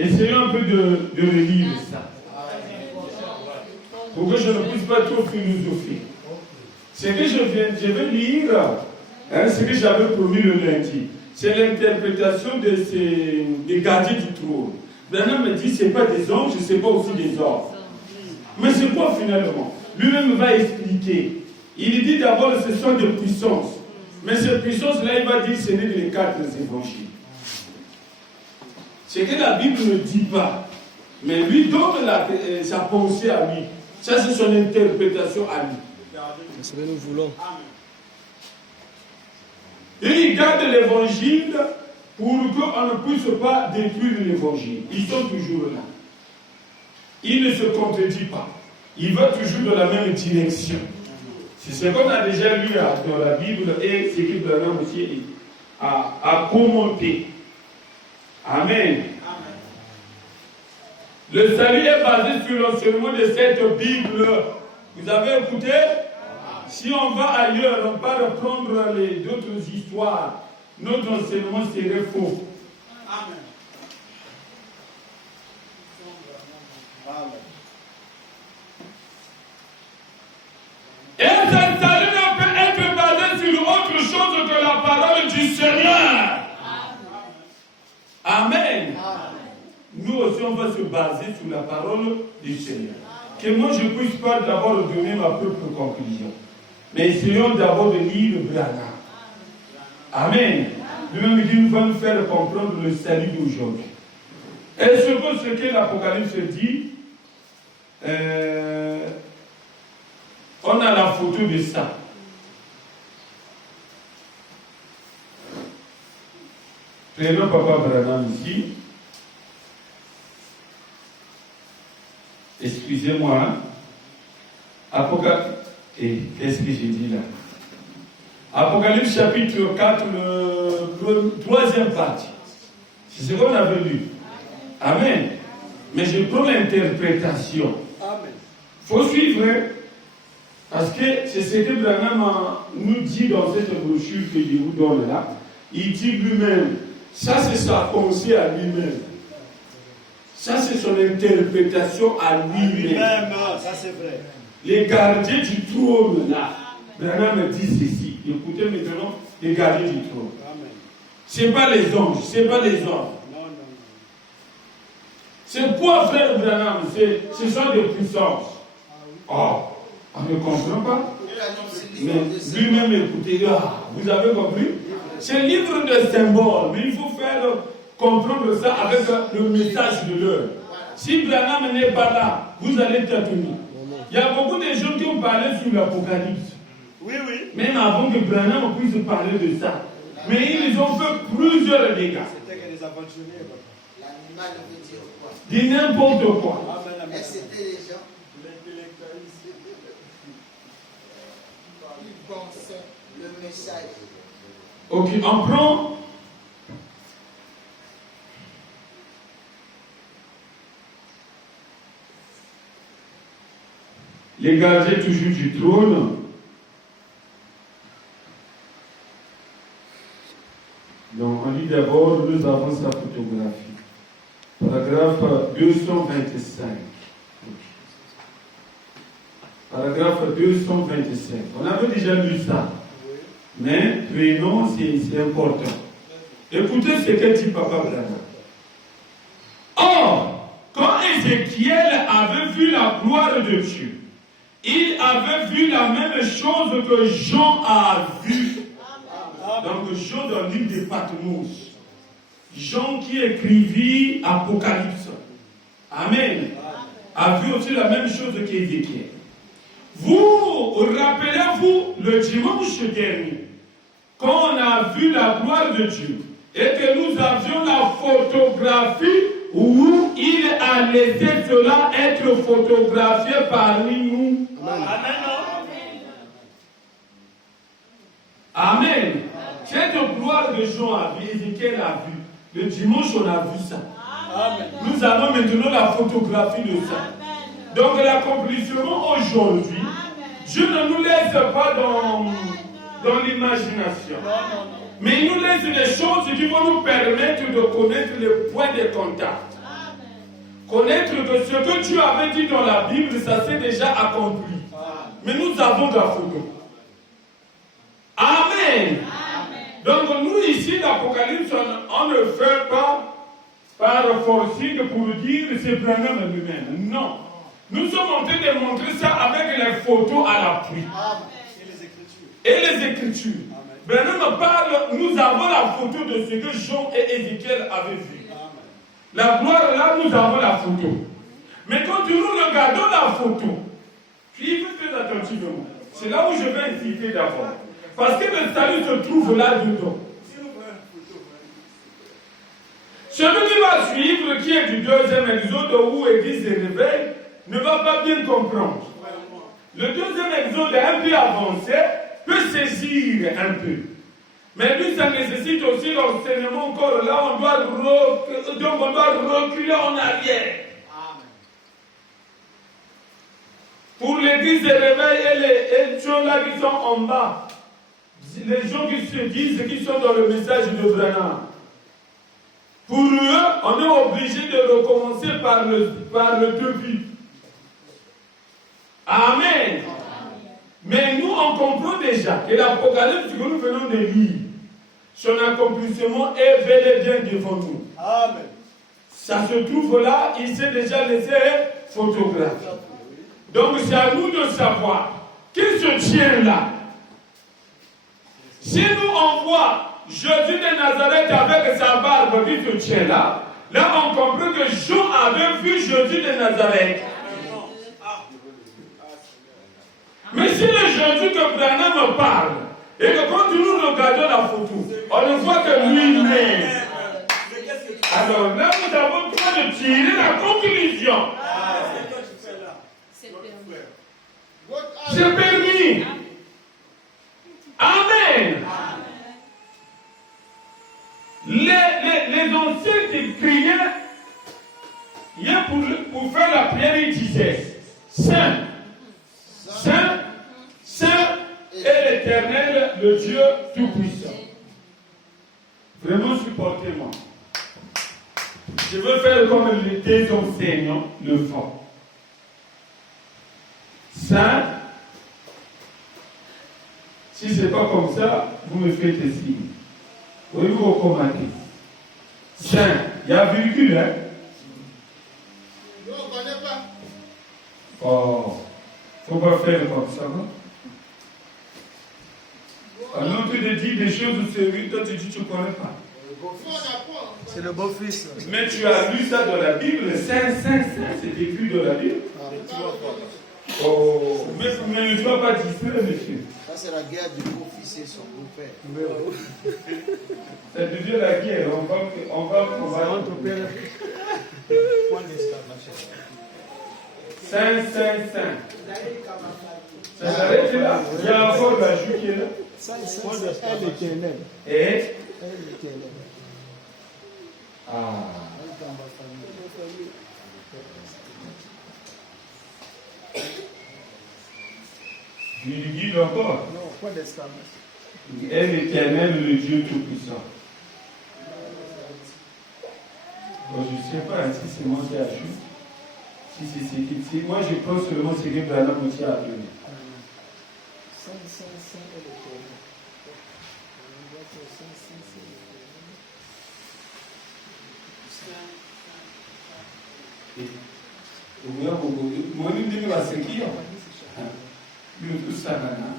Essayons un peu de relire ça. Pour que je ne puisse pas trop philosopher. Ce que je vais lire, ce que j'avais promis le lundi, c'est l'interprétation des gardiens du trône. Branham me dit, ce n'est pas des anges, ce n'est pas aussi des hommes. Mais c'est quoi finalement? Lui-même va expliquer. Il dit d'abord ce sont des puissances. Mais ces puissances-là, il va dire ce n'est que les 4 évangiles. Ce que la Bible ne dit pas. Mais lui donne sa pensée à lui. Ça, c'est son interprétation à lui. C'est ce que nous voulons. Et il garde l'évangile pour qu'on ne puisse pas détruire l'évangile. Ils sont toujours là. Il ne se contredit pas. Il va toujours dans la même direction. C'est ce qu'on a déjà lu dans la Bible et ce que Branham aussi a commenté. Amen. Le salut est basé sur l'enseignement de cette Bible. Vous avez écouté? Si on va ailleurs, on va reprendre d'autres histoires. Notre enseignement serait faux. Amen. Et ce salut ne peut être basé sur autre chose que la parole du Seigneur. Amen. Nous aussi, on va se baser sur la parole du Seigneur. Que moi, je ne puisse pas d'abord donner ma propre conclusion. Mais essayons d'abord de lire le Branham. Amen. Lui-même dit, nous va nous faire comprendre le salut d'aujourd'hui. Et ce que l'Apocalypse dit, on a la photo de ça. Prenons Papa Branham ici. Excusez-moi. Hein? Apocalypse. Qu'est-ce que j'ai dit là? Apocalypse chapitre 4, le troisième partie. C'est ce qu'on avait lu. Amen. Mais je prends l'interprétation. Amen. Il faut suivre. Hein? Parce que c'est ce que Branham nous dit dans cette brochure que je vous donne là. Il dit lui-même, ça c'est sa pensée à lui-même. Ça c'est son interprétation à lui-même. Ça c'est vrai. Les gardiens du trône là, Branham dit ceci. Écoutez maintenant les gardiens du trône. Ce n'est pas les anges, ce n'est pas les hommes. C'est quoi, frère Branham? Ce sont des puissances. Oh, on ne comprend pas. Mais lui-même, écoutez, vous avez compris? C'est un livre de symboles, mais il faut faire comprendre ça avec le message de l'heure. Si Branham n'est pas là, vous allez tâtonner. Il y a beaucoup de gens qui ont parlé sur l'Apocalypse. Oui, oui. Même avant que Branham puisse parler de ça. Mais ils ont fait plusieurs dégâts. C'était que des aventuriers. L'animal veut dire quoi? Dit n'importe quoi. Et c'était les gens. Ils pensaient le message. Ok, on prend. Les gardiens toujours du trône. Donc, on lit d'abord, nous avons sa photographie. Paragraphe 225. Paragraphe 225. On avait déjà lu ça. Mais prenons, c'est important. Écoutez ce que dit Papa Branham. Or, quand Ézéchiel avait vu la gloire de Dieu, il avait vu la même chose que Jean a vu. Donc Jean dans l'île de Patmos. Jean qui écrivit Apocalypse. Amen. A vu aussi la même chose qu'Ézéchiel. Vous rappelez-vous le dimanche dernier, quand on a vu la gloire de Dieu et que nous avions la photographie où il a laissé cela être photographié parmi nous. Amen. Amen. Cette gloire que Jean a vue, Ézéchiel a vu. Le dimanche, on a vu ça. Amen. Nous avons maintenant la photographie de ça. Amen. Donc l'accomplissement aujourd'hui, Dieu ne nous laisse pas dans l'imagination. Mais il nous laisse des choses qui vont nous permettre de connaître les points de contact. Connaître que ce que Dieu avait dit dans la Bible, ça s'est déjà accompli. Mais nous avons la photo. Amen. Donc nous ici, l'Apocalypse, on ne fait pas par forcing pour dire c'est Branham lui-même. Non. Nous sommes en train de montrer ça avec les photos à l'appui. Et les Écritures. Branham parle, nous avons la photo de ce que Jean et Ézéchiel avaient vu. La gloire là, nous avons la photo. Mais quand nous regardons la photo, suivez très attentivement. C'est là où je vais inciter d'abord. Parce que le salut se trouve là-dedans. Celui qui va suivre, qui est du deuxième exode où Église se réveille, ne va pas bien comprendre. Le deuxième exode un peu avancé peut saisir un peu. Mais lui, ça nécessite aussi l'enseignement encore. Là, on doit reculer en arrière. Pour l'église de réveil et les gens là qui sont en bas, les gens qui se disent qu'ils sont dans le message de Branham. Pour eux, on est obligé de recommencer par le début. Amen. Mais nous, on comprend déjà que l'Apocalypse que nous venons de lire, son accomplissement est bel et bien devant nous. Amen. Ça se trouve là, il s'est déjà laissé photographier. Donc c'est à nous de savoir qui se tient là. Si nous on voit Jésus de Nazareth avec sa barbe qui se tient là, là on comprend que Jean avait vu Jésus de Nazareth. Mais si le Jésus que Branham parle, et que quand nous regardons la photo, on ne voit que lui-même. Alors là, nous avons besoin de tirer la conclusion. C'est permis. Amen. Les anciens criaient, pour faire la prière, ils disaient Saint, Saint, Saint est l'Éternel, le Dieu Tout-Puissant. Vraiment, supportez-moi. Je veux faire comme les enseignants le font. Saint, si ce n'est pas comme ça, vous me faites signe. Voyez-vous recommander. Saint, il y a virgule, hein? Non, on ne connaît pas. Oh, il ne faut pas faire comme ça, non? Alors, tu te dis des choses sérieuses, toi tu dis que tu ne connais pas. C'est le beau-fils. Mais tu as lu ça dans la Bible, Saint, Saint, Saint, c'est écrit dans la Bible. Oh, mais ne sois pas distrait, monsieur. Ça, c'est la guerre du beau-fils et son beau-père. Ça devient la guerre, on va Entre père. Point d'exclamation. Saint, Saint, Saint. Ça s'arrête là. Il y a encore la joue qui est là. Ça, c'est l'éternel. Et L'éternel. ah. Virgule encore. Non, point d'exclamation. Est l'Éternel, le Dieu Tout-Puissant. Bon, je ne sais pas si c'est moi qui ajoute. Si c'est ce qui. Moi, je pense seulement ce que Branham aussi a donné. Saint est l'éternel. Moi, je dis que c'est qui? Tout ça, nana.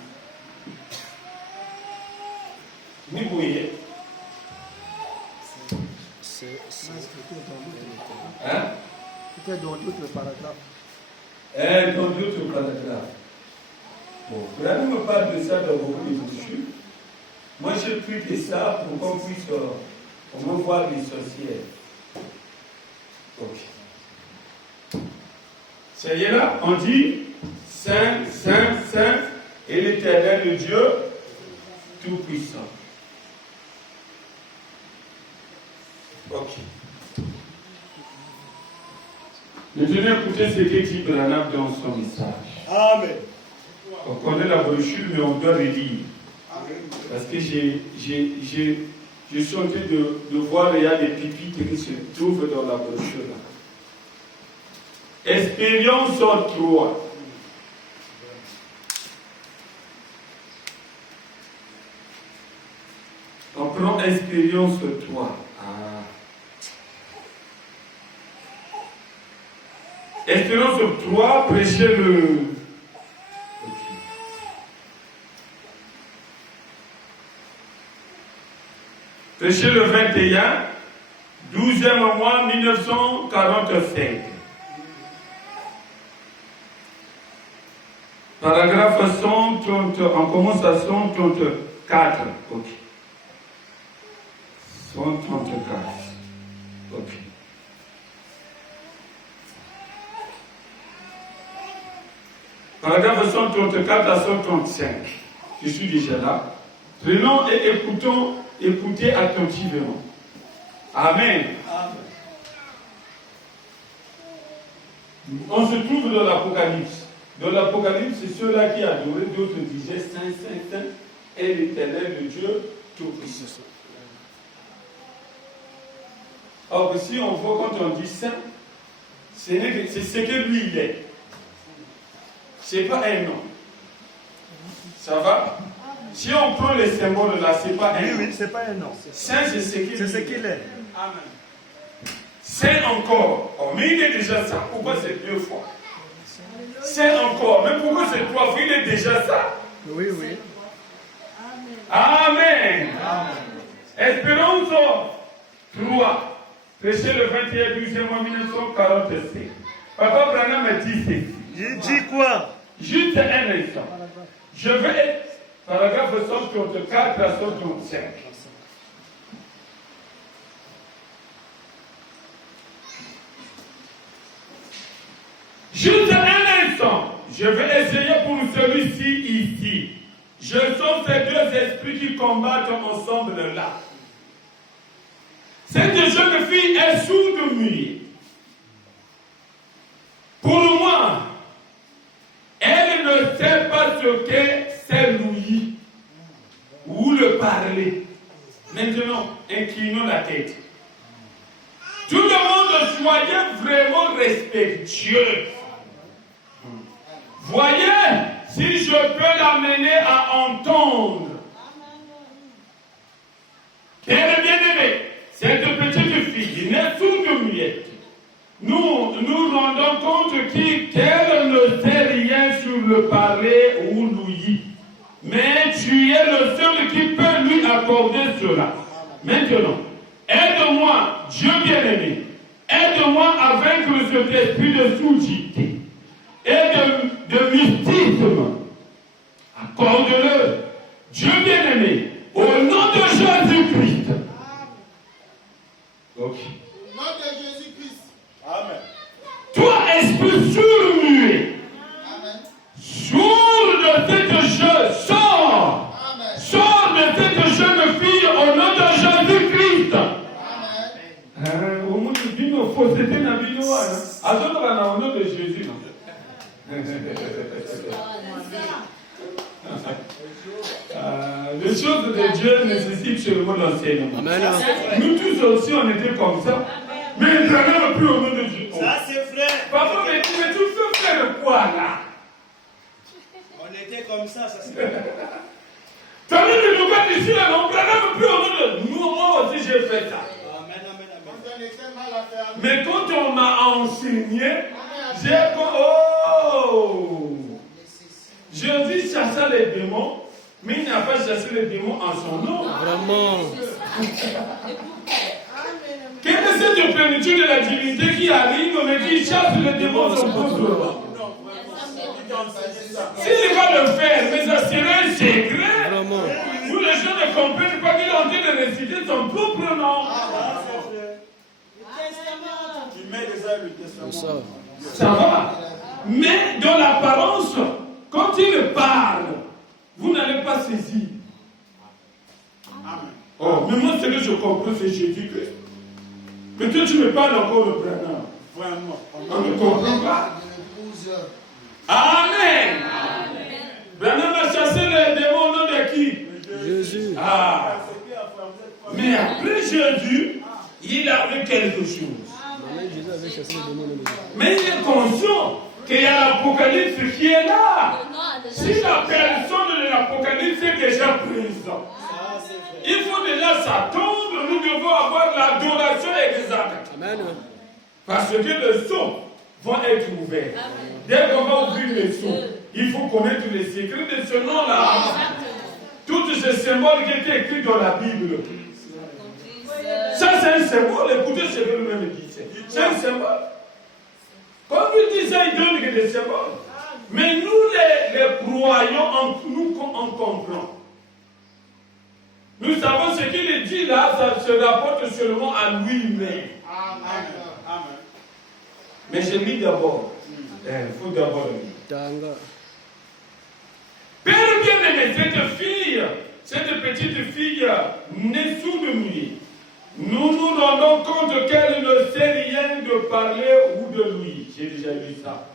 Ni voyez. C'est Hein? peut-être dans d'autres paragraphes. Dans d'autres paragraphes. Bon, Branham me parle de ça dans beaucoup d'études. Moi, j'ai pris que ça pour qu'on puisse voir les sorcières. Ok. Ça y est là, on dit Saint, Saint, Saint et l'Éternel, le Dieu Tout-Puissant. Ok. Maintenant, écoutez ce que dit Branham dans son message. Amen. On connaît la brochure, mais on doit relire. Parce que je suis en train de voir, il y a des pépites qui se trouvent dans la brochure. Expérience 3. On prend expérience 3. Expérience 3, prêchez le... Prêchez le 21, 12e mois 1945. Paragraphe 130, on commence à 134. Ok. 134. Ok. Paragraphe 134 à 135. Je suis déjà là. Prenons et écoutez attentivement. Amen. Amen. On se trouve dans l'Apocalypse. Dans l'Apocalypse, c'est ceux-là qui adoraient, d'autres disaient Saint, Saint, Saint est l'Éternel de Dieu Tout-Puissant. Or, si on voit quand on dit Saint, c'est ce que lui il est. C'est pas un nom. Ça va? Si on prend les symboles là, c'est pas un nom. Oui, c'est pas un nom. Saint, c'est ce qu'il est. Amen. Saint encore. Oh, mais il est déjà ça. Pourquoi c'est 2 fois? Saint encore. Mais pourquoi c'est 3 fois? Il est déjà ça. Oui, oui. Amen. Amen. Espérance 3. Prêchez le 21 12e mois 1945. Papa Branham me dit ceci. Il dit quoi? Juste un instant. Je vais, paragraphe 134 à 135. Juste un instant. Je vais essayer pour celui-ci ici. Je sens ces 2 esprits qui combattent ensemble là. Cette jeune fille est sourde-muette. Pour moi, elle ne sait pas ce qu'est c'est l'ouïe ou le parler. Maintenant, inclinons la tête. Tout le monde soyez vraiment respectueux. Voyez si je peux l'amener à entendre. Père bien-aimé, cette petite fille n'est sourde-muette. Nous rendons compte qu'elle ne sait rien sur le parler ou l'ouïe. Mais tu es le seul qui peut lui accorder cela. Maintenant, aide-moi, Dieu bien-aimé, aide-moi à vaincre cet esprit de sourdité et de mysticisme. Accorde-le, Dieu bien-aimé, au nom de Jésus-Christ. Ok. Au nom de Jésus-Christ. Amen. Toi, esprit sourd-muet, Amen. sourd de cette jeune, sors! Amen. Sors de cette jeune fille au nom de Jésus-Christ. Amen. Au monde dit nos faussetés n'a pas de alors, au nom de Jésus. Les choses de Dieu nécessitent seulement l'enseignement. Nous tous aussi, on était comme ça. Mais il n'y en a plus au nom de Dieu. Ça, c'est vrai. Papa, mais tu fais faire quoi là? On était comme ça c'est vrai. Tu as vu le nouvel ici là, on ne prend plus au nom de nous. Moi aussi, j'ai fait ça. Amen, amen, amen. Quand on était mal à faire. Mais quand on m'a enseigné, j'ai Jésus chassa les démons, mais il n'a pas chassé les démons en son nom. Vraiment. Quelle est cette plénitude de la divinité qui arrive, mais qui chasse les démons en son nom? S'il va le faire, mais ça serait un secret. Vraiment. Où les gens ne comprennent pas qu'il est en train de réciter son propre nom. Tu mets déjà le testament. Ça. Ça va. Mais dans l'apparence, quand il parle, vous n'allez pas saisir. Oh, mais moi, ce que je comprends, c'est Jésus-Christ. Mais toi, tu me parles encore de Branham. Vraiment. On ne comprend pas. Amen. Branham a chassé les démons au nom de qui? Jésus. Mais après Jésus, il a eu quelque chose. Mais il est conscient qu'il y a l'Apocalypse qui est là. Si la personne de l'Apocalypse est déjà présente, il faut déjà s'attendre, nous devons avoir l'adoration exacte. Amen. Parce que les sons vont être ouverts. Dès qu'on va ouvrir les sons, il faut connaître les secrets de ce nom-là. Tous ces symboles qui étaient écrits dans la Bible. Ça, c'est un symbole. Écoutez ce que lui-même disait. C'est un symbole. Quand il disait, il donne que des symboles. Mais nous, les croyants, nous en comprenons. Nous savons ce qu'il dit là, ça se rapporte seulement à lui-même. Amen. Mais j'ai mis d'abord. Il faut d'abord lire. Père bien-aimé, cette petite fille née sous le nuit, nous nous rendons compte qu'elle ne sait rien de parler ou de lui. J'ai déjà lu ça.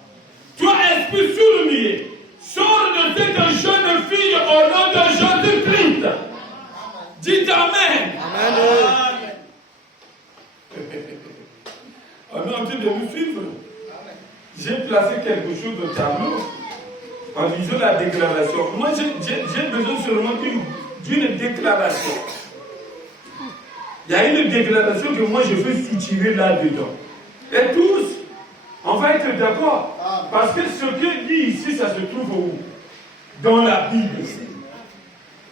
Toi, esprit sous le nuit, sors de cette jeune fille au nom de Jésus-Christ. Dites Amen. Amen. On est en train de nous suivre. J'ai placé quelque chose au tableau en lisant la déclaration. Moi, j'ai besoin seulement d'une déclaration. Il y a une déclaration que moi je veux soutirer là-dedans. Et tous, on va être d'accord. Parce que ce que dit ici, ça se trouve où? Dans la Bible.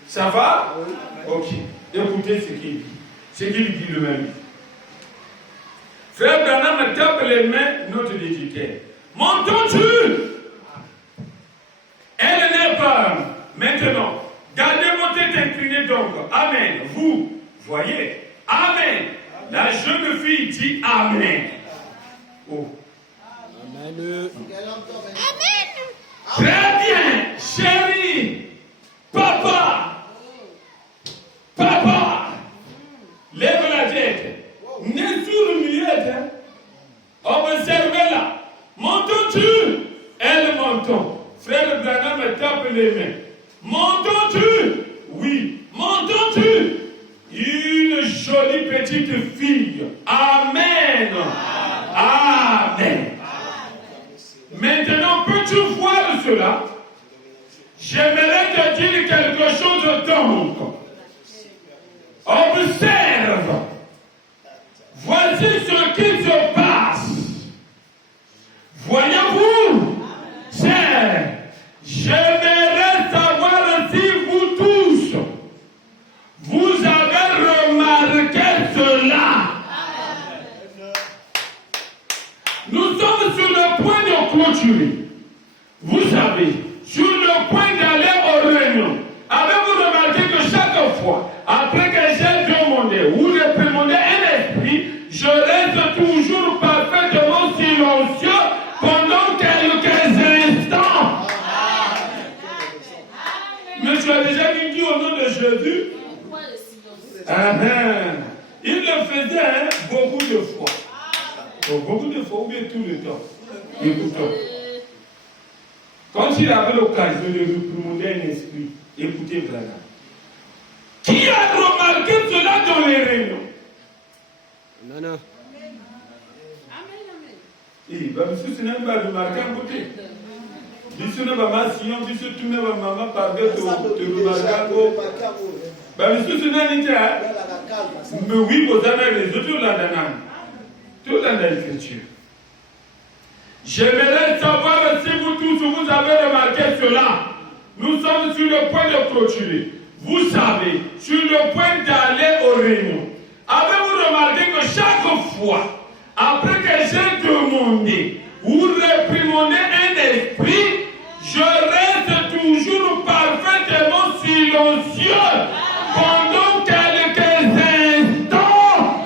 Ça va? Ok. Écoutez ce qu'il dit. Ce qu'il dit lui-même. Frère Branham tape les mains, notre dédicaire. M'entends-tu? Elle n'est pas. Maintenant, gardez votre tête inclinée donc. Amen. Vous voyez? Amen. La jeune fille dit Amen. Oh. Amen. Très bien, chérie. Papa. Lève la tête. N'est sur le milieu. Observez-la. M'entends-tu? Elle m'entend. Frère Branham me tape les mains. M'entends-tu? Oui. M'entends-tu? Une jolie petite fille. Amen. Amen. Maintenant, peux-tu voir cela? J'aimerais te dire quelque chose donc. Observe. Voici ce qui se passe. Voyez-vous? J'aimerais savoir si vous tous, vous avez remarqué cela. Nous sommes sur le point de clôturer. Vous savez, sur le point d'aller aux réunions. Avez-vous remarqué que chaque fois, après que j'ai demandé ou réprimandé un esprit, je reste toujours parfaitement silencieux pendant quelques instants. Mais tu as déjà dit au nom de Jésus? Amen. Il le faisait beaucoup de fois. Beaucoup de fois, ou bien tout le temps. Écoutons. Quand il avait l'occasion de réprimander un esprit, écoutez Branham. Qui a remarqué cela dans les réunions? Non. Si ce n'est pas remarqué à côté. Si ce n'est pas ma sillon, si ce n'est pas maman, par de remarquer à côté. Si ce n'est pas mais oui, vous avez les autres là-dedans. Tout dans l'écriture. J'aimerais savoir si vous tous vous avez remarqué cela. Nous sommes sur le point de clôturer. Vous savez, sur le point d'aller aux réunions. Avez-vous remarqué que chaque fois, après que j'ai demandé ou réprimandé un esprit, je reste toujours parfaitement silencieux pendant quelques instants.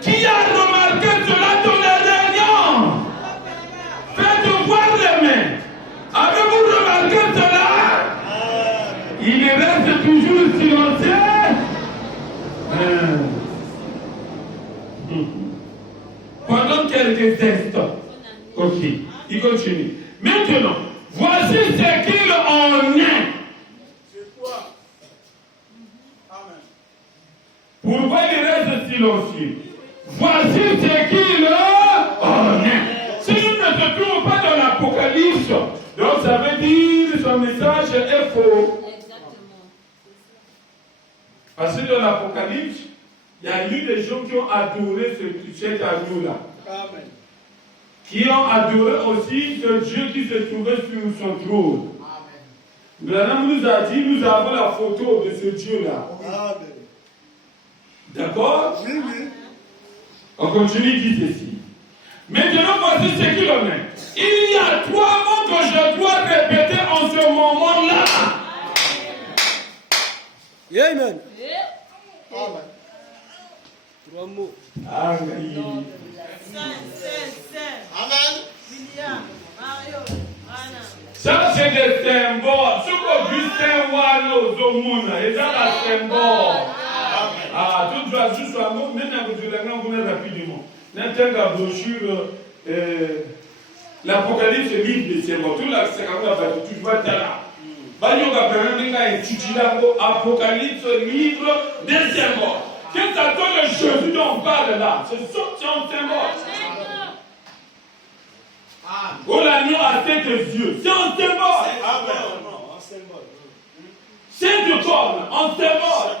Qui a remarqué cela dans les réunions? Faites voir les mains. Avez-vous remarqué cela? Il reste toujours silencieux. Pendant quelques instants. Ok, il continue. Maintenant, voici ce qu'il en est. C'est quoi? Amen. Pourquoi il reste silencieux? Voici ce qu'il en Apocalypse. Donc ça veut dire son message est faux. Parce que dans l'Apocalypse, il y a eu des gens qui ont adoré cet agneau-là. Amen. Qui ont adoré aussi ce Dieu qui se trouvait sur son trône. Branham nous a dit, nous avons la photo de ce Dieu-là. Amen. D'accord? Oui, oui. On continue, dit ceci. Maintenant, voici ce qu'il en est. Il y a 3 mots que je dois répéter en ce moment-là. Amen. Amen. 3 mots. Amen. Ça, c'est des symboles. Ce qu'on dit, c'est Wano, Zomuna. Et ça, c'est un symbole. Ah, tout doit juste soit bon. Maintenant, vous allez rapidement. N'entendez la brochure, l'Apocalypse, c'est livre de symboles. Tout là, c'est comme ça, tu vois, t'as là. Banyoga Prananga intitulé Apocalypse, livre des symboles. Quel que soit le Jésus dont on parle là, c'est un symbole. Oh, l'agneau a 7 yeux, c'est un symbole. C'est de cornes, un symbole.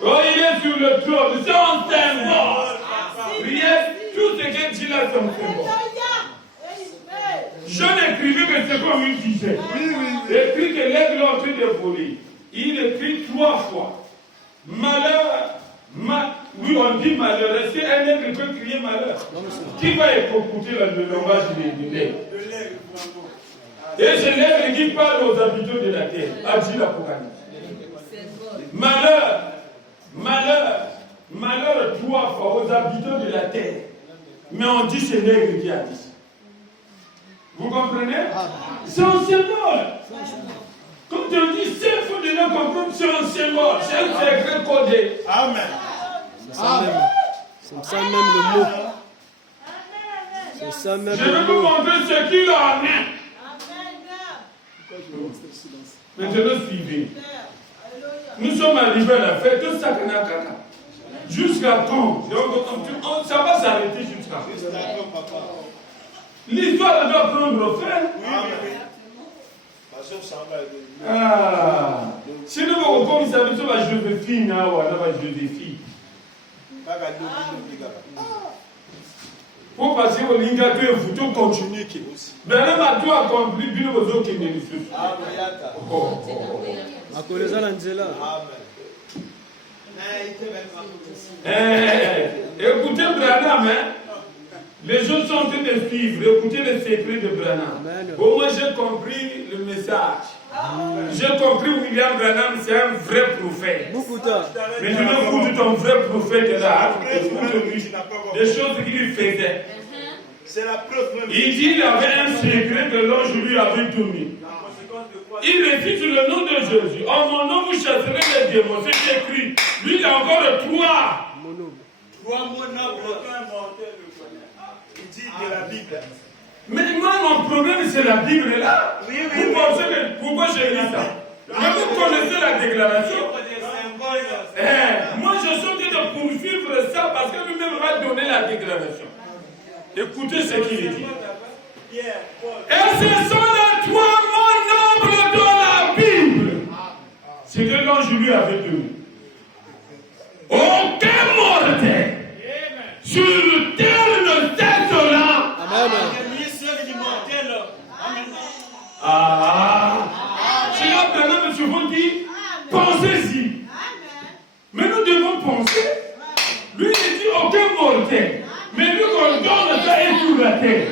Oh, il est sur le trône, c'est un symbole. Rien, tout ce qu'il dit là, c'est un symbole. Je n'écrivais que ce qu'on lui disait. Il écrit que l'aigle est en train de voler. Il écrit 3 fois. Malheur. Oui, on dit malheur. Est-ce qu'un aigle peut crier malheur? Qui va écouter le langage de l'aigle? Et c'est l'aigle qui parle aux habitants de la terre. A dit l'Apocalypse. Malheur. Malheur. Malheur 3 fois aux habitants de la terre. Mais on dit c'est l'aigle qui a dit ça. Vous comprenez? C'est un symbole. Comme tu dis, c'est faux de le comprendre, c'est un symbole. C'est un secret codé. Amen. C'est ça même le mot. C'est ça même Je vais le vous mot. montrer ce qu'il en est. Maintenant, suivez. Nous sommes arrivés à la fête de Sakanakaka. Jusqu'à quand? Ça va s'arrêter jusqu'à quand? L'histoire doit prendre fin. Ah. Sinon, vous comme ça, vous avez Joséphine, ou Joséphine. Pour passer au Lingato et vous tout continuer. Branham a tout accompli, bien aux autres qui ne le font pas. Écoutez Branham, hein? Les gens sont en train de suivre, écoutez les secrets de Branham. Au moins j'ai compris le message. J'ai compris William Branham, c'est un vrai prophète. Mais je n'écoute ton vrai prophète là, des choses qu'il faisait. C'est la preuve même. Il dit qu'il avait un secret que l'ange lui avait donné. Il récite le nom de Jésus. En mon nom, vous chasserez les démons. C'est écrit. Lui, il a encore 3. 3 mots nobles, aucun mortel ne connaît. Il dit de la Bible. Mais moi, mon problème, c'est la Bible là. Oui. Vous pensez que pourquoi j'ai lu ça? Mais vous connaissez la déclaration. Moi, je suis en train de poursuivre ça parce que lui-même va donner la déclaration. Écoutez ce qu'il dit. Et ce sont les 3 mots nobles dans la Bible. C'est que l'ange lui avait donné. Aucun mortel sur terre ne cessera. C'est là que nous souvent dit, pensez-y. Mais nous devons penser. Lui, il dit aucun mortel. Mais lui, qu'on donne ça est sur la terre.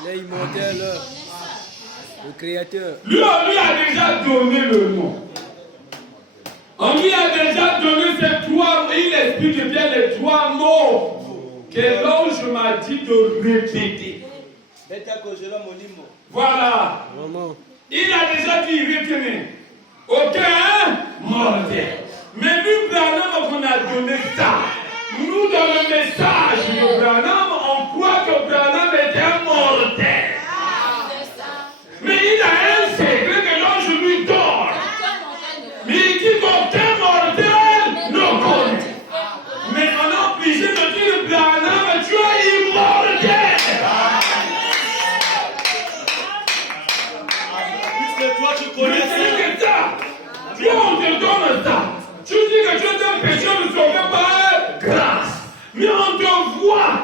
Il est immortel, le Créateur. Lui, on lui a déjà donné le nom. On lui a déjà donné ces 3 mots. Il explique bien les 3 mots que l'ange m'a dit de répéter. Voilà. Il a déjà dit retenez. Aucun mortel. Mais lui, Branham, on a donné ça. Nous, dans le message de Branham, on croit que Branham est un mortel. Mais il a un secret que l'ange lui donne. Mais il dit qu'aucun mortel ne connaît. Mais on a obligé de dire sauvé par grâce. Mais on te voit.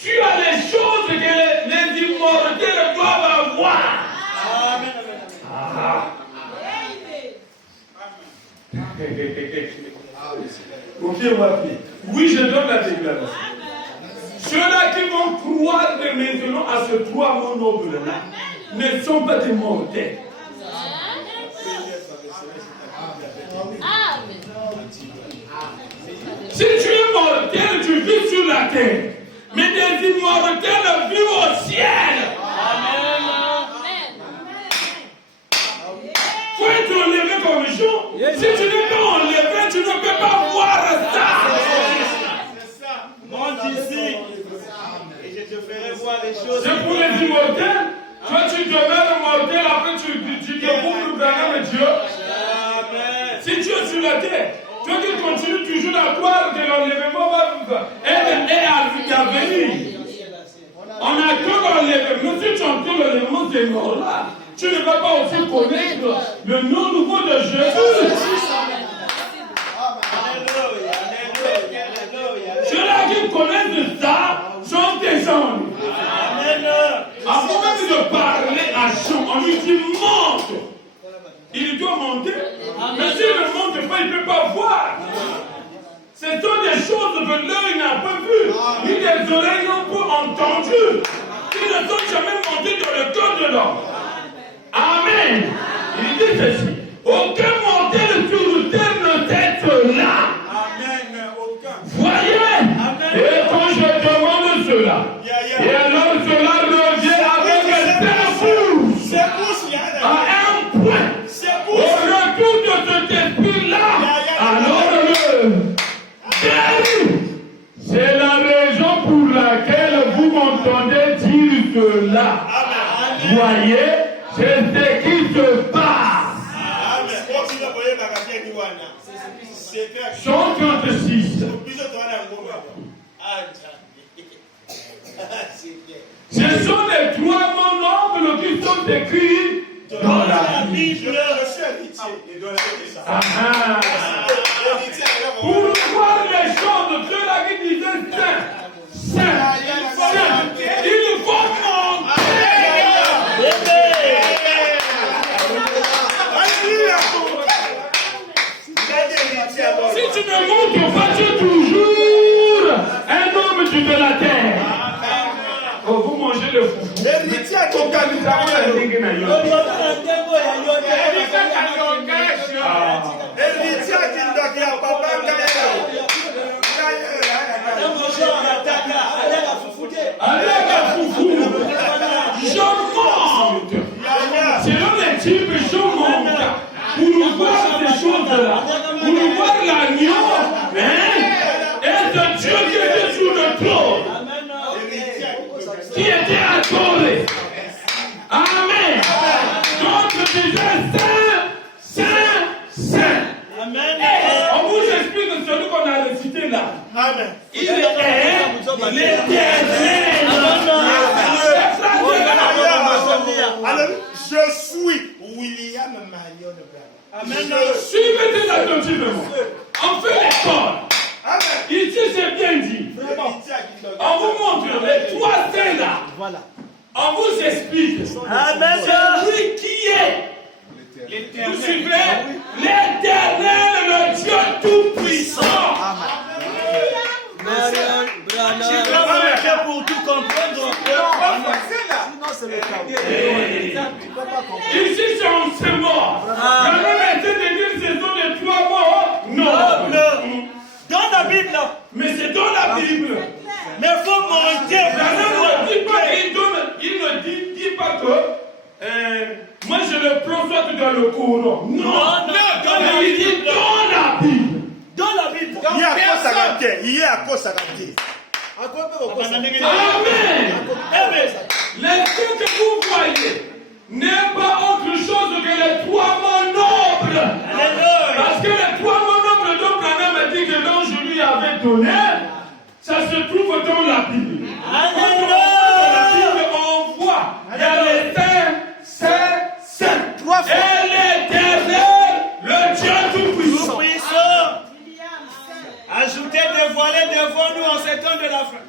Tu as les choses que les immortels doivent avoir. Amen. Ah. Ok, oui, je donne la déclaration. Ceux-là qui vont croire de maintenant à ce trois mots nobles-là ne sont pas des mortels. Si tu es mortel, tu vis sur la terre. Mais des immortels vivent au ciel. Il faut être enlevé comme Jean. Si tu n'es pas enlevé, tu ne peux pas voir ça. Monte ici. Et je te ferai voir les choses. C'est pour les immortels. Toi, tu demeures mortel, après tu découvres le Branham de Dieu. Amen. Si tu es sur la terre, toi qui continues toujours à croire que l'enlèvement est à venir. On a que l'enlèvement. Si tu entends l'enlèvement, c'est normal. Tu ne vas pas aussi connaître le nom nouveau de Jésus. Ceux-là qui connaissent ça sont des hommes. Avant même de parler à Jean, on lui dit monte. Il doit monter. Mais s'il ne monte pas, il ne peut pas voir. Ce sont des choses que l'œil n'a pas vues, ni les oreilles n'ont pas entendues, qui ne sont jamais montées dans le cœur de l'homme. Amen. Il dit ceci. Aucun mortel sur terre ne t'être là. Amen. Aucun. Voyez. Et quand je demande cela, et alors cela revient avec un pouce à un point. Au retour de cet esprit-là, alors c'est la raison pour laquelle vous m'entendez dire cela. Voyez, c'est ce qui se passe. Chant 36. Ce sont les trois mots nobles qui sont écrits dans la Bible. Pour voir les choses, ceux-là qui disaient saint, il faut monter. Si tu ne montes pas, tu es toujours un homme de la terre. Oh, vous mangez le foufou. Allez, foufou. Je monte. Selon les types, je monte. Pour voir ces choses-là. Pour voir l'agneau. Et ce Dieu qui était sur le trône. Qui était adoré. Amen. Donc je disais saint. Amen. On vous explique celui qu'on a récité là. Amen. Il est l'éternel. Alors, je suis William Marion. Amen. Suivez attentivement. On fait l'école. Ici c'est bien dit. On vous montre les trois saints là. Voilà. On vous explique. Amen. Celui qui est. Vous suivez l'éternel, le Dieu tout-puissant. Je travaille pour tout comprendre. Sinon, c'est le cas. Ici, c'est on s'est mort. La même été de dire ce sont les trois morts. Non. Dans la Bible. Mais c'est dans la Bible. Mais il faut monter. Il ne dit pas que moi je le procède dans le Coran. Non. Il dit dans la Bible. Dans la Bible. Il y a à cause à côté. Amen. L'esprit que vous voyez n'est pas autre chose que les trois mots nobles. Parce que les trois mots nobles dont Branham dit que l'ange lui avait donné, ça se trouve dans la Bible. Dans la Bible, on voit, il y a les saints, et l'éternel, le Dieu tout-puissant. allez devant nous en ce temps de la fin.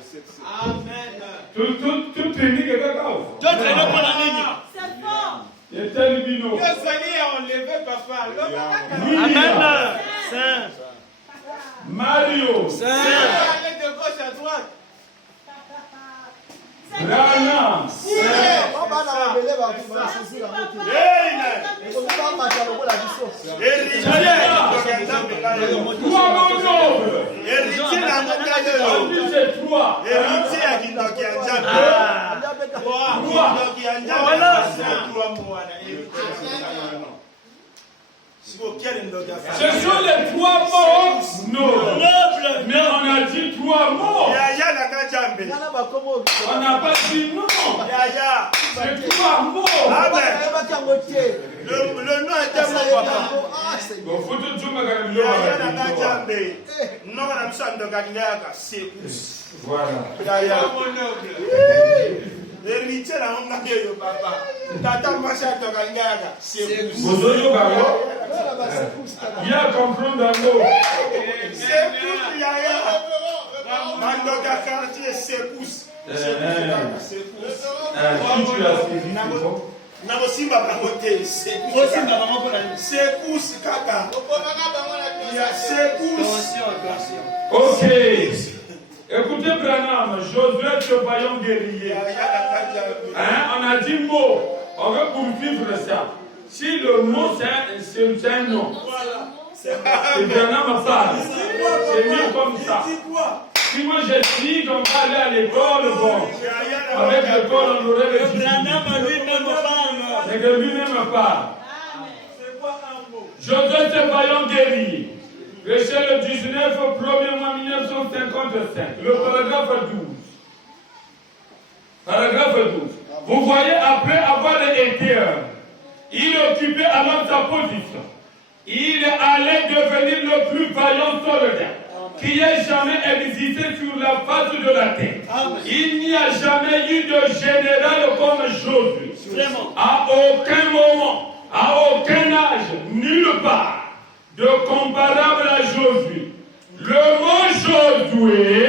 Amen. Tout traîner que d'accord. D'autres ne pas la ligne. C'est fort. Et tel bino. Que Seigneur a enlevé papa. Amen. Saint. Mario. Saint. Allez de gauche à droite. Rana. Toi, mon noble. Héritier la montagne. C'est toi. Héritier à Kindoki Anjab. Ce sont les trois morts nobles. Mais on a dit trois morts. On n'a pas dit non. C'est trois morts. Le nom est tellement papa. Bon, faut tout dire, voilà. Héritier la montagne de papa. Tata Macha Tokangaka. Vous avez bien comprendre d'abord. C'est pousse, Yaya. Mandoka quartier, c'est pousse. C'est pousse. Qui tu as saisi? Namosimba Bamote, c'est pousse. C'est pousse, Kaka. C'est pousse. Ok. Écoutez, Branham, Josué, ce vaillant guerrier. Hein, on a dit mot. On veut poursuivre ça. Si le mot c'est un nom. Et Branham parle. C'est mieux comme ça. Si moi j'explique qu'on va aller à l'école, bon. Avec l'école, on aurait le Branham lui-même parle. C'est que lui-même parle. Josué, ce vaillant guerrier. Verset le 19, 1er mois 1955, le paragraphe 12. Paragraphe 12. Vous voyez, après avoir été, il occupait alors sa position. Il allait devenir le plus vaillant soldat qui ait jamais existé sur la face de la terre. Il n'y a jamais eu de général comme Josué. À aucun moment, à aucun âge, nulle part. De comparable à Josué. Le mot Josué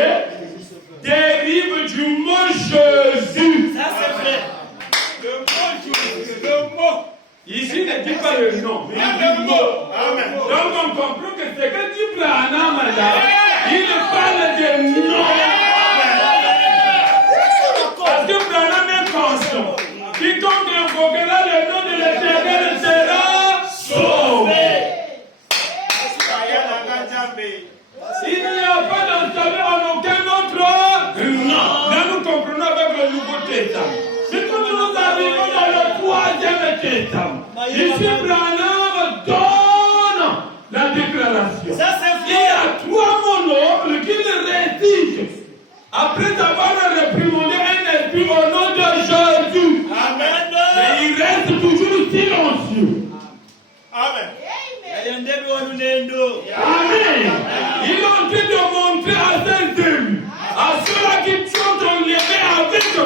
dérive du mot Jésus. Ça c'est vrai. Le mot Jésus, le mot. Ici, ne dit pas le nom, mais il dit le mot. Amen. Donc on comprend que c'est que dit Branham là, il parle de nom. Parce que Branham est constant. Quiconque invoquera le nom de l'Éternel sera sauvé. Il n'y a pas d'installé en aucun autre nom. Là, nous comprenons avec le Nouveau Testament. C'est quand nous arrivons dans le Troisième Testament. Ici, Branham donne la déclaration. Ça, c'est Il y a trois mots nobles qui le rédigent après avoir réprimandé un esprit au nom de Jésus. Amen. Mais il reste toujours silencieux. Amen. Amen. Ils ont dit de montrer à ses élus, à ceux-là qui sont enlevés avec lui, de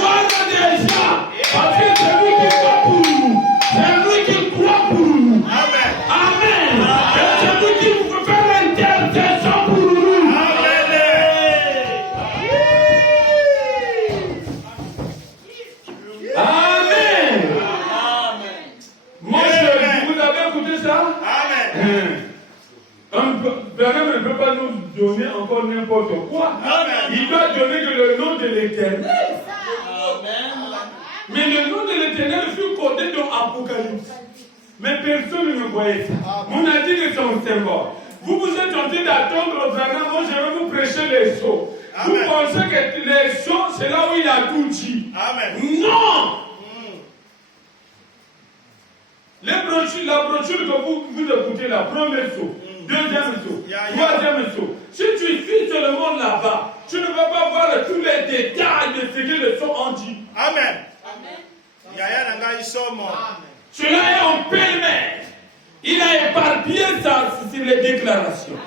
voir déjà, parce que c'est lui qui croit pour nous. C'est lui qui croit pour nous. Amen. Amen. Et c'est lui qui peut faire l'intercession pour nous. Amen. Mon cher, vous avez écouté ça? Amen. Branham ne peut pas nous donner encore n'importe quoi. Amen. Il doit donner que le nom de l'Éternel. Mais le nom de l'Éternel fut codé dans l'Apocalypse. Mais personne ne voyait ça. On a dit que c'est un symbole. Vous êtes en train d'attendre Branham, moi je vais vous prêcher les sceaux. Vous pensez que les sceaux, c'est là où il a tout dit. Amen. Non! La brochure que vous écoutez là, premier saut, deuxième saut, troisième saut. Si tu suis seulement là-bas, tu ne vas pas voir tous les détails de ce que les sauts ont dit. Amen. Cela est en pêle-mêle. Il a éparpillé ça sur les déclarations.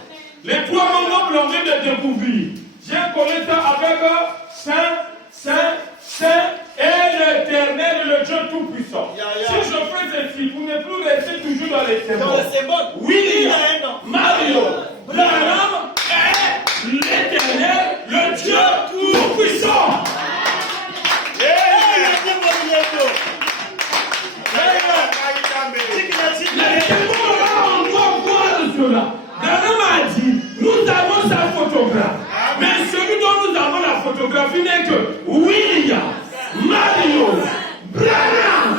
Les trois nobles ont vient de découvrir. J'ai collé ça avec Saint et l'Éternel, le Dieu Tout-Puissant. Si je fais ceci, vous ne plus rester toujours dans les symboles. William, Mario, Branham et Branham a dit, nous avons sa photographe. Mais celui dont nous avons la photographie n'est que William Mario Branham.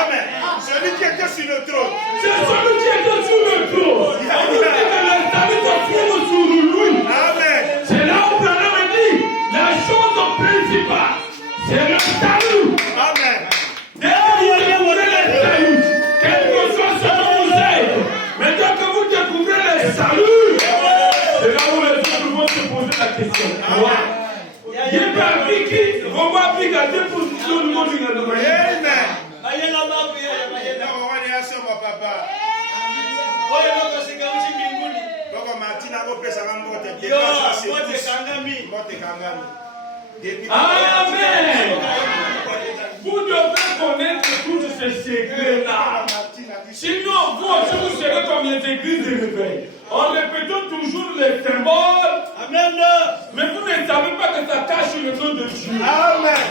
Amen. Celui qui était sur le trône. C'est celui qui était sur le trône. On nous dit que le salut se trouve sur lui. Amen. C'est là où Branham a dit, la chose principale, c'est le salut. Amen. Dès que vous découvrez le salut, quel que soit ce dont vous êtes, mais dès que vous découvrez le salut, c'est là où les autres vont se poser la question. Il n'est pas appliqué, on va appliquer à 2% du monde. Amen. Papa. Amen. Vous devez connaître tous ces secrets-là. Sinon, vous aussi, vous serez comme les églises de réveil. En répétant toujours les symboles. Amen. Mais vous ne savez pas que ça cache le nom de Dieu. Amen.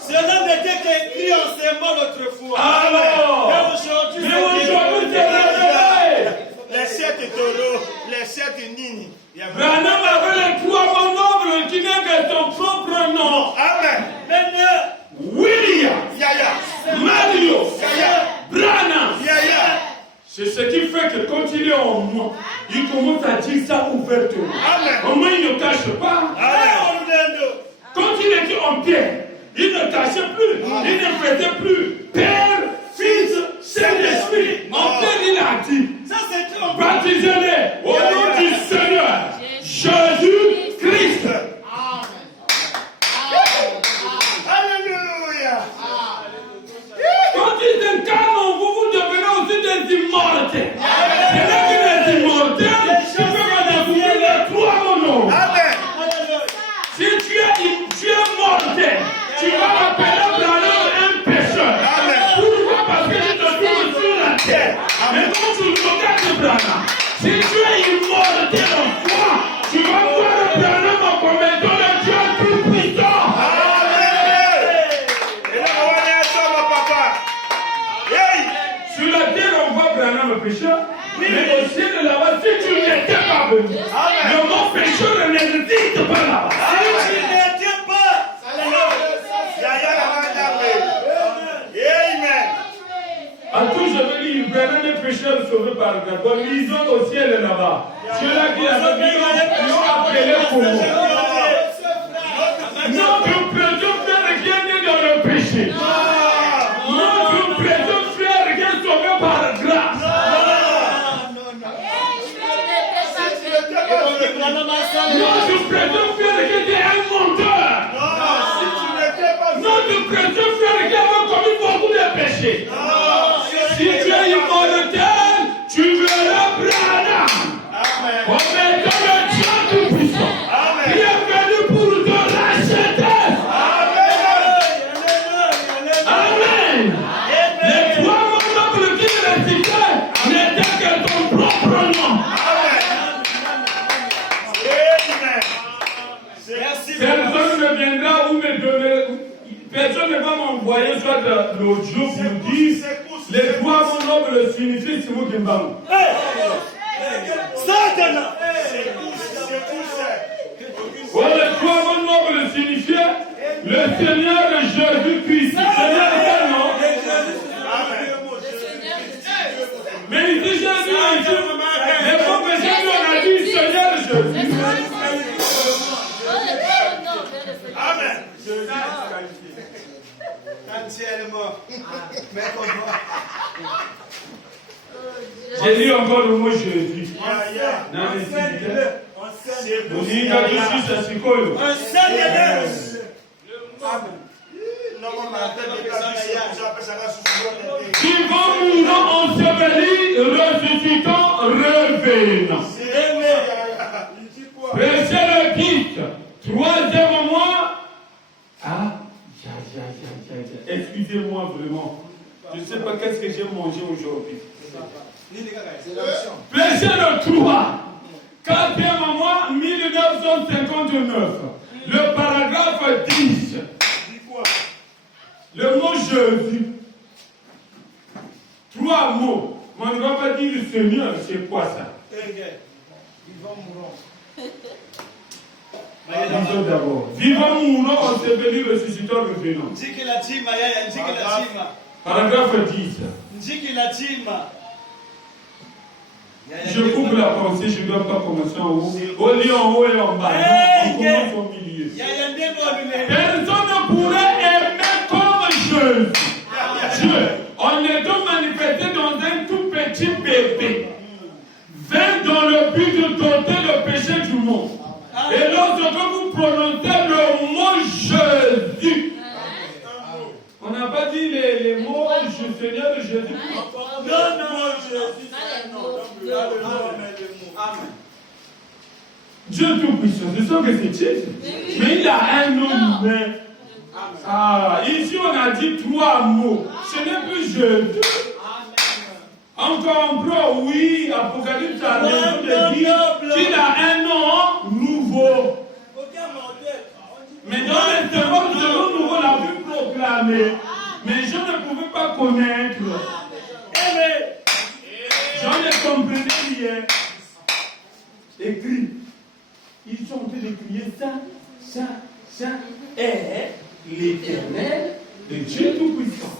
Cela n'était qu'écrit en symbole autrefois. Alors, mais aujourd'hui, c'est révélé. Les 7 taureaux, les 7 nini. Branham avait les 3 bons nobles qui n'est que son propre nom. Amen. William, Yaya, Mario, Yaya, Branham. Yaya. C'est ce qui fait que quand il est en moi, il commence à dire ça ouvertement. Amen. Au moins, il ne cache pas. Amen. Quand il était en Pierre, il ne cachait plus. Il ne faisait plus Père, Fils, Saint-Esprit. En Pierre, il a dit, ça c'est trop. baptisez-les au nom du Seigneur Jésus-Christ. Alléluia. Quand ils incarnent en vous, vous devenez aussi des immortels. Ce n'est que des immortels qui peuvent découvrir les 3 noms. Amen. Si tu es mortel, tu vas m'appeler Branham un pécheur. Pourquoi? Parce que je te trouve sur la terre. Mais quand tu regardes Branham, si tu es immortel en foi, tu vas voir Branham comme étant le Dieu tout-puissant. Sur la terre, on voit Branham pécheur. Mais au ciel de là-bas, si tu n'étais pas venu, le mot pécheur n'existe pas là-bas. Si tu n'étais pas. À tout, je veux dire, Branham est pécheur sauvé par grâce. Donc, lisons au ciel là-bas. Ceux-là qui l'ont appelé comment? Notre présent frère qui est né dans le péché. Notre présent frère qui est sauvé par grâce. Notre présent frère qui était un menteur. Notre présent frère qui avait commis beaucoup de péchés. Si tu es immortel, tu verras Branham. Comme étant le Dieu tout-puissant. Il est venu pour te racheter. Amen. Les 3 nobles qui récitaient n'étaient que ton propre nom. Personne ne viendra ou me donner. Personne ne va m'envoyer soit l'audio pour dire les 3 nobles signifient c'est vous qui m'en. Satan. Les 3 nobles signifiaient le Seigneur Jésus-Christ. Seigneur, quel nom? Mais ici Jésus a dit, les pauvres Jésus on a dit Seigneur Jésus. Amen. J'ai dit encore le mot Jésus. Qui vont mourant ensevelis, ressuscitant, revenant. Prêchez le Christ. 3e mois. Excusez-moi vraiment. Je ne sais pas qu'est-ce que j'ai mangé aujourd'hui. Prêchez le 3. 4e mois, 1959. Le paragraphe 10. Le mot Jésus. 3 mots. Mais on ne va pas dire le Seigneur, c'est quoi ça? Vivons d'abord. Vivons, mourons, ensevelis, ressuscitons, revenons. Paragraphe 10. Je coupe la pensée, je ne dois pas commencer en haut. Au lit en haut et en bas. On commence au milieu. Personne ne pourrait aimer comme Jésus. Dieu, on est donc manifesté dans un tout petit bébé. Vint dans le but de doter le péché du monde. Et lorsque vous prononcez le mot Jésus, on n'a pas dit les mots du Seigneur de Jésus. Non, Jésus. Amen. Dieu Tout-Puissant, je sens que c'est Jésus. Mais il a un nom humain. Ici on a dit 3 mots. Ce n'est plus Jésus. On comprend, oui, Apocalypse a raison de dire qu'il a un nom nouveau. Mais dans les semaines, ce nom nouveau l'a vu proclamer. Mais je ne pouvais pas connaître. J'en ai compris hier. Écrit. Ils sont en train de crier ça est l'Éternel, le Dieu Tout-Puissant.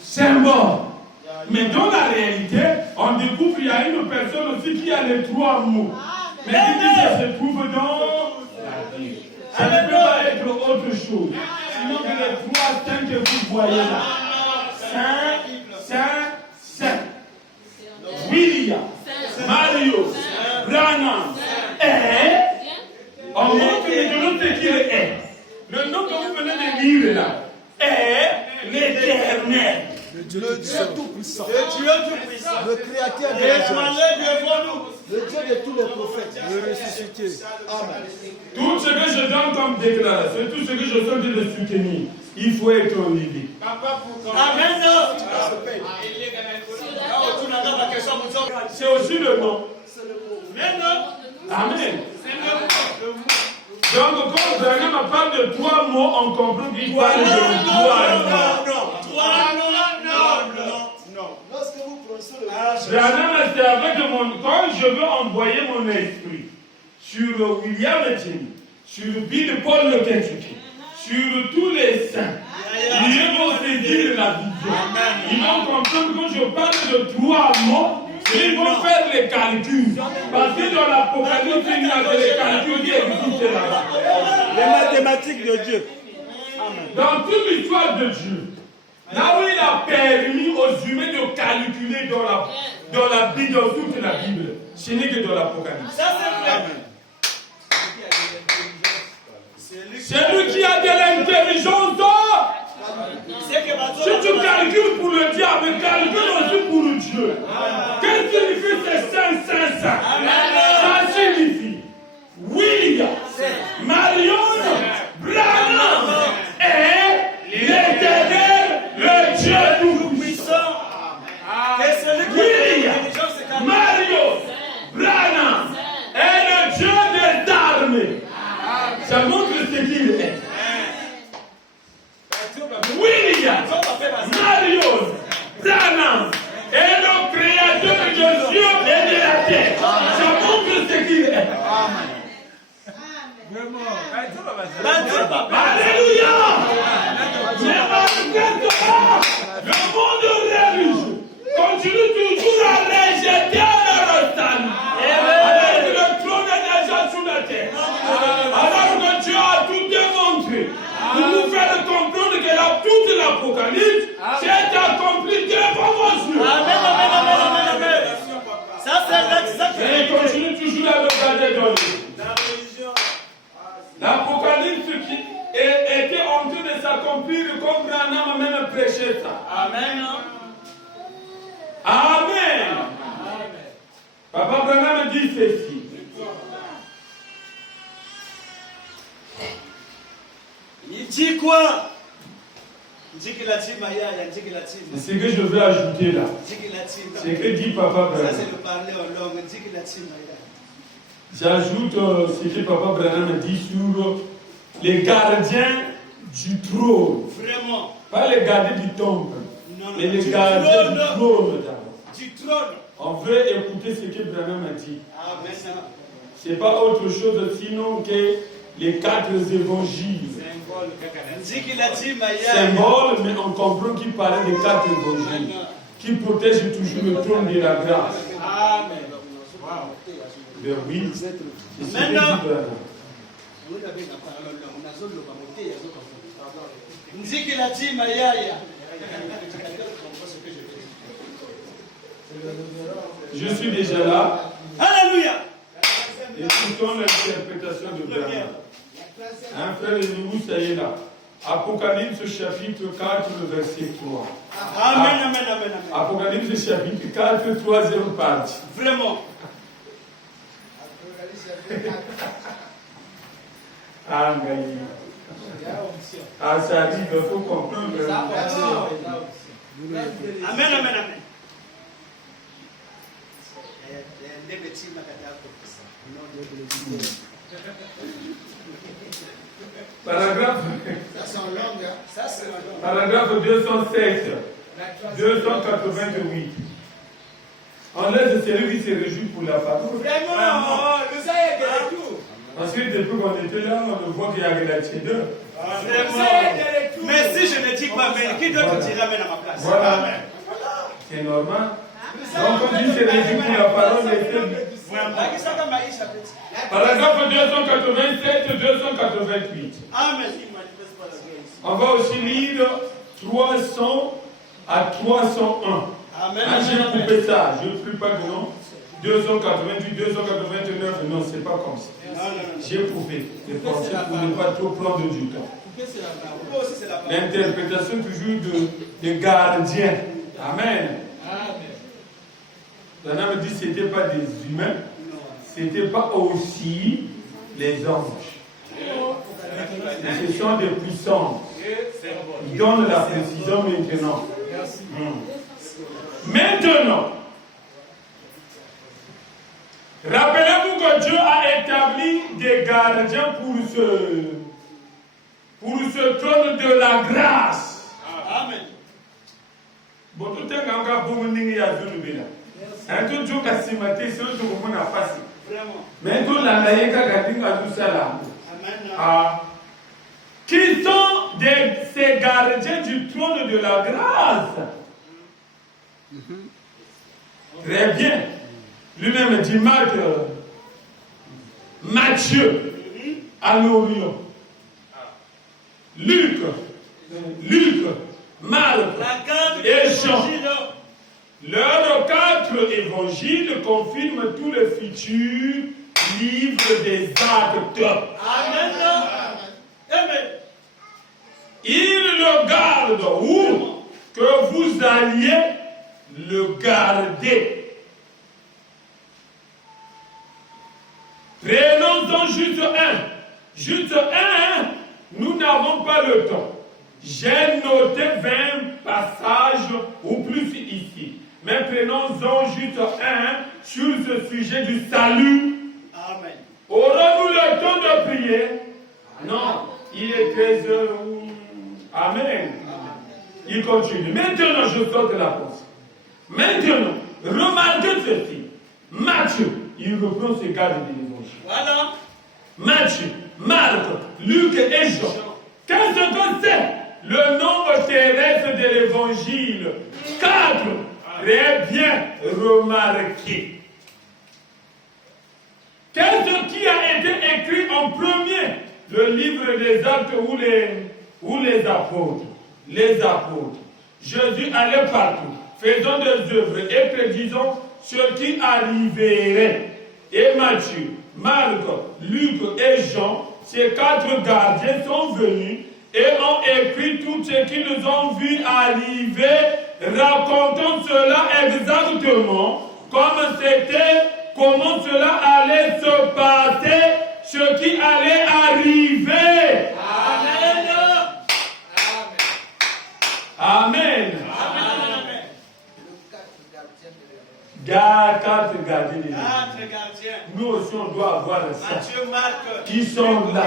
C'est un mort. Mais dans la réalité, on découvre qu'il y a une personne aussi qui a les 3 mots. Mais qui dit que ça se trouve dans la Bible. Ça ne peut pas être autre chose. Sinon que les 3 saints que vous voyez là. Saint. William, Mario, Branham, on montre de l'autre ce qu'il est. Le nom que vous venez de lire là est l'Éternel. Le Dieu Tout-Puissant. Le Créateur de la le Dieu de tous les prophètes. Le ressuscité. Amen. Tout ce que je donne comme déclaration, tout ce que je sens de le soutenir, il faut être enlevé. Amen. C'est aussi le nom. Amen. Donc, quand Branham parle de 3 mots, on comprend qu'il parle de 3 noms. Non. Lorsque vous prononcez le mot, Branham, c'est avec quand je veux envoyer mon esprit sur William Jenny, sur Bill Paul le Kentucky, sur tous les saints, ils vont saisir la vision. Ils vont comprendre quand je parle de 3 mots. Ils vont faire les calculs. Parce que dans l'Apocalypse, il y a des calculs qui existent là-bas. Les mathématiques de Dieu. Dans toute l'histoire de Dieu, là où il a permis aux humains de calculer dans la Bible, dans toute la Bible, ce n'est que dans l'Apocalypse. C'est lui qui a de l'intelligence. Si tu calcules pour le diable, calcule aussi pour le Dieu. Qu'est-ce que signifie ces saints? Ça signifie William, Marion, Branham et l'Éternel, le Dieu Tout-Puissant. William, Marion, Branham est le Dieu des armées. Ça montre ce qu'il est. William, Mario, Branham est le créateur de Dieu et de la terre. Ça montre ce qu'il est. Alléluia. Mais malgré cela, le monde religieux continue toujours à rejeter leur salut. Avec le trône des gens sur la terre. Alors que Dieu a tout démontré. Pour nous faire comprendre que toute l'Apocalypse s'est accomplie devant vos yeux. Amen. Ça, c'est Et il continue toujours à regarder dans lui. L'Apocalypse qui était en train de s'accomplir comme Branham a même prêché ça. Amen. Papa Branham dit ceci. Il dit quoi? C'est ce que je veux ajouter là. C'est que dit Papa Branham. Ça, c'est le parler en langue. J'ajoute ce que Papa Branham dit sur les gardiens du trône. Vraiment. Pas les gardiens du temple, mais les gardiens du trône d'abord. Du trône. trône. On veut écouter ce que Branham a dit. Amen. Ce n'est pas autre chose sinon que les 4 évangiles. Symbole, mais on comprend qu'il parlait des 4 évangiles qui protègent toujours le trône de la grâce. Amen. Ben oui, c'est ce que dit Branham. Je suis déjà là. Alléluia. Écoutons l'interprétation de Branham. Un frère et nous, ça y est là. Apocalypse chapitre 4, verset 3. Amen, amen, amen, amen. Apocalypse chapitre 4, 3e partie. Vraiment. Ah, ça dit qu'il faut comprendre. Amen, amen, amen. Paragraphe 207, 288. On laisse celui qui se réjouit pour la parole. Vraiment, nous avons tout. Parce que depuis qu'on était là, on voit qu'il y a la tiédeur. Mais si je ne dis pas, mais qui d'autre dira Amen à ma place? Voilà. C'est normal. Donc on dit se réjouit pour la parole. Paragraphe 287, 288. Amen. On va aussi lire 300 à 301. Amen. J'ai coupé ça, je ne plus pas de nom. 288, 289, non, c'est pas comme ça. J'ai coupé. C'est pensé pour ne pas trop prendre du temps. L'interprétation toujours de gardien. Amen. L'un me dit que ce n'était pas des humains, ce n'était pas aussi les anges. Ce sont des puissances. Ils donnent la précision maintenant. Maintenant, rappelez-vous que Dieu a établi des gardiens pour ce trône de la grâce. Amen. Bon, tout est encore pour nous à Zulu. Un tout jour qu'à ce matin, c'est un jour qu'on a passé. Mais tout la naïe qu'a gardé à tout ça là. Ah. Qui sont ces gardiens du trône de la grâce? Très bien. Lui-même dit Marc, Matthieu, à l'Orient. Luc, Marc et Jean. Leurs 4 évangiles confirment tout le futur livre des actes. Amen. Amen. Il le garde où que vous alliez le garder. Prenons-en juste un. Juste un, nous n'avons pas le temps. J'ai noté 20 passages ou plus ici. Mais prenons-en juste un sur ce sujet du salut. Amen. Aurons-nous le temps de prier? Non. Il est 13h. Amen. Il continue. Maintenant, je sors de la pensée. Maintenant, remarquez ceci. Matthieu, il reprend ce garde de l'évangile. Voilà. Matthieu, Marc, Luc et Jean. Qu'est-ce que c'est? Le nombre terrestre de l'évangile. 4. Très bien remarqué. Qu'est-ce qui a été écrit en premier? Le livre des actes ou les apôtres. Les apôtres. Jésus allait partout, faisant des œuvres et prédisant ce qui arriverait. Et Matthieu, Marc, Luc et Jean, ces 4 gardiens sont venus et ont écrit tout ce qu'ils ont vu arriver, racontant cela exactement comment cela allait se passer, ce qui allait arriver. Amen. Amen. Amen. 4 gardiens. 4 gardiens. Nous aussi, on doit avoir ça. Matthieu, Marc. Ils sont là.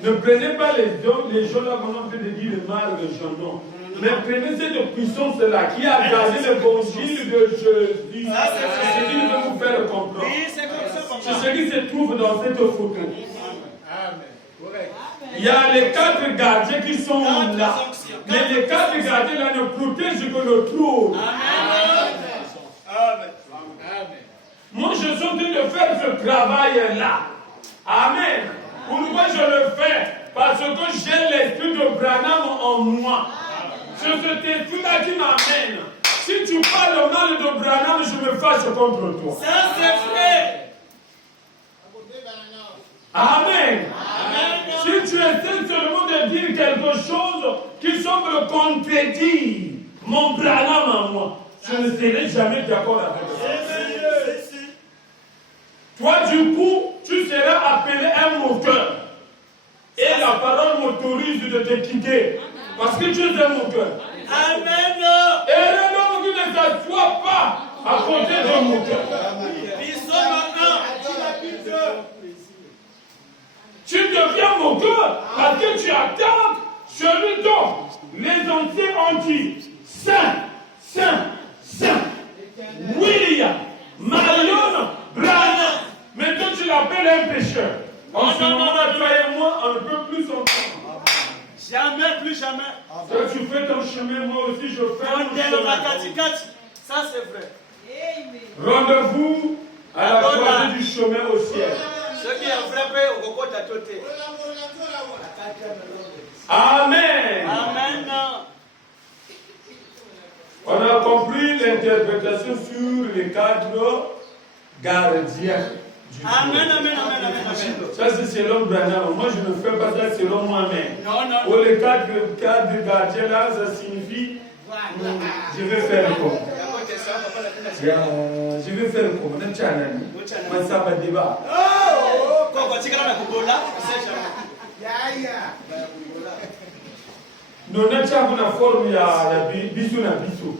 Ne prenez pas les gens là qu'on a fait de dire le mal, les gens, non. Mais prenez cette puissance-là qui a gardé l'évangile de Jésus. C'est ce qui veut vous faire comprendre. Oui, c'est comme ça. C'est ce qui se trouve dans cette photo. Il y a les 4 gardiens qui sont là. Mais les 4 gardiens là ne protègent que le trône. Amen. Moi, je suis en train de faire ce travail-là. Amen. Pourquoi je le fais? Parce que j'ai l'esprit de Branham en moi. C'est cet esprit-là qui m'amène. Si tu parles mal de Branham, je me fâche contre toi. Ça, c'est vrai. Amen. Si tu essaies seulement de dire quelque chose qui semble contredire mon Branham en moi, je ne serai jamais d'accord avec toi. Toi, du coup, tu seras appelé un moqueur. Et la parole m'autorise de te quitter. Parce que tu es un moqueur. Amen. Et un homme qui ne s'assoit pas à côté d'un moqueur. Ils sont maintenant. Tu deviens moqueur parce que tu attends celui dont les anciens ont dit Saint, Saint, Saint, William, Marion, Branham. Maintenant tu l'appelles un pécheur. En ce moment-là, toi et moi, on ne peut plus s'entendre. Jamais, plus jamais. Toi, tu fais ton chemin, moi aussi je fais mon chemin. Ça, c'est vrai. Rendez-vous à la croisée du chemin au ciel. Ce qui est vrai, au coco t'a toté. Amen. Amen. On a compris l'interprétation sur les 4 gardiens du Amen, amen, amen, amen. Ça c'est selon Branham. Moi je ne fais pas ça selon moi-même. Non. Pour les 4 gardiens là, ça signifie je vais faire comme. Je vais faire comme. Moi ça va débat. Non, n'a pas une forme ya bisu na bisu.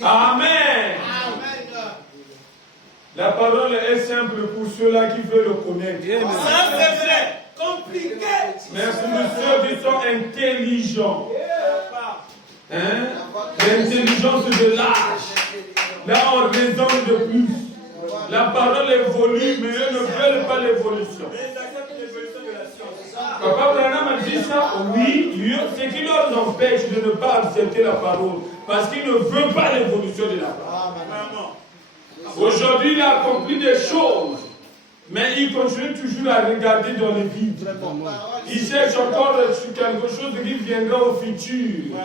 Amen. La parole est simple pour ceux-là qui veulent le connaître. Ça, c'est vrai. Compliqué. Mais pour ceux qui sont intelligents, l'intelligence de l'âge, là on raisonne de plus. La parole évolue, mais eux ne veulent pas l'évolution. Papa Branham a dit ça, oui, ce qui leur empêche de ne pas accepter la parole, parce qu'ils ne veulent pas l'évolution de la parole. Aujourd'hui, il a accompli des choses, mais il continue toujours à regarder dans les vides. Il cherche encore sur quelque chose qui viendra au futur.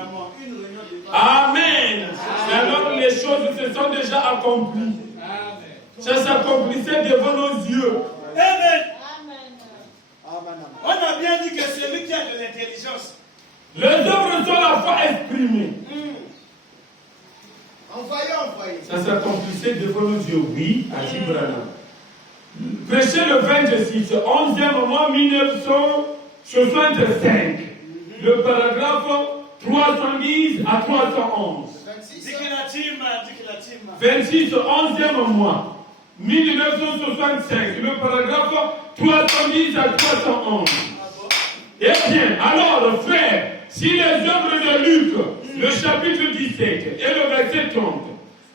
Amen. Mais alors les choses se sont déjà accomplies. Ça s'accomplissait devant nos yeux. Amen. On a bien dit que celui qui a de l'intelligence. Les œuvres sont la foi exprimées. Envoyez. Ça s'accomplissait devant nos yeux. Oui, à Branham. Prêcher le 26, 11e mois 1965. Le paragraphe 310 à 311. 26, 11e mois 1965. Le paragraphe 310 à 311. Eh bien, alors, frère, si les œuvres de Luc, le chapitre 17 et le verset 30,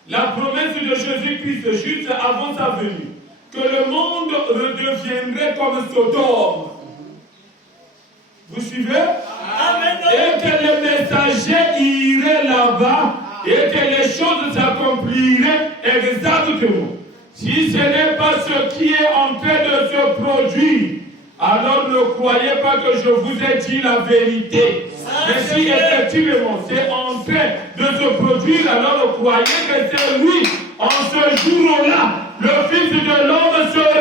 la promesse de Jésus-Christ juste avant sa venue, que le monde redeviendrait comme Sodome. Vous suivez? Amen. Et que les messagers iraient là-bas et que les choses s'accompliraient exactement. Si ce n'est pas ce qui est en train de se produire, alors ne croyez pas que je vous ai dit la vérité. Mais si effectivement c'est en train de se produire, alors croyez que c'est lui, en ce jour-là, le Fils de l'homme sera